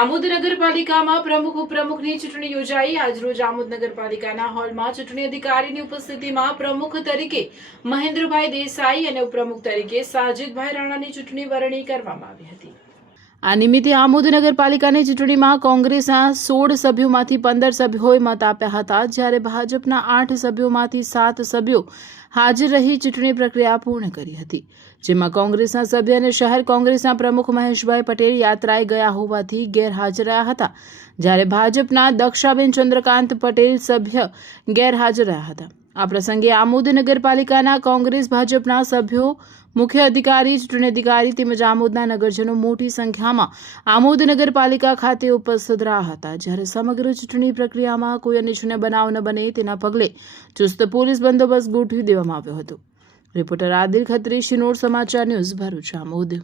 આમોદ નગરપાલિકામાં પ્રમુખ ઉપપ્રમુખની ચૂંટણી યોજાઈ। આજરોજ આમોદ નગરપાલિકાના હોલમાં ચૂંટણી અધિકારીની ઉપસ્થિતિમાં પ્રમુખ તરીકે મહેન્દ્રભાઈ દેસાઈ અને ઉપપ્રમુખ તરીકે સાજિદભાઈ રાણાની ચૂંટણી વરણી કરવામાં આવી હતી। આ નિમિત્તે આમોદ નગરપાલિકાની ચૂંટણીમાં કોંગ્રેસના 16 સભ્યોમાંથી 15 સભ્યોએ મત આપ્યા હતા, જ્યારે ભાજપના 8 સભ્યોમાંથી 7 સભ્યો હાજર રહી ચૂંટણી પ્રક્રિયા પૂર્ણ કરી હતી, જેમાં કોંગ્રેસના સભ્ય અને શહેર કોંગ્રેસના પ્રમુખ મહેશભાઈ પટેલ યાત્રાએ ગયા હોવાથી ગેરહાજર રહ્યા હતા, જ્યારે ભાજપના દક્ષાબેન ચંદ્રકાંત પટેલ સભ્ય ગેરહાજર રહ્યા હતા। આ પ્રસંગે આમોદ નગરપાલિકાના કોંગ્રેસ ભાજપના સભ્યો, મુખ્ય અધિકારી, ચૂંટણી અધિકારી તેમજ આમોદના નગરજનો મોટી સંખ્યામાં આમોદ નગરપાલિકા ખાતે ઉપસ્થિત રહ્યા હતા, જ્યારે સમગ્ર ચૂંટણી પ્રક્રિયામાં કોઈ અનિચ્છનીય બનાવ ન બને તેના પગલે ચુસ્ત પોલીસ બંદોબસ્ત ગોઠવી દેવામાં આવ્યો હતો। રિપોર્ટર આદિલ ખત્રી, શિનોર સમાચાર ન્યૂઝ, ભરૂચ, આમોદ।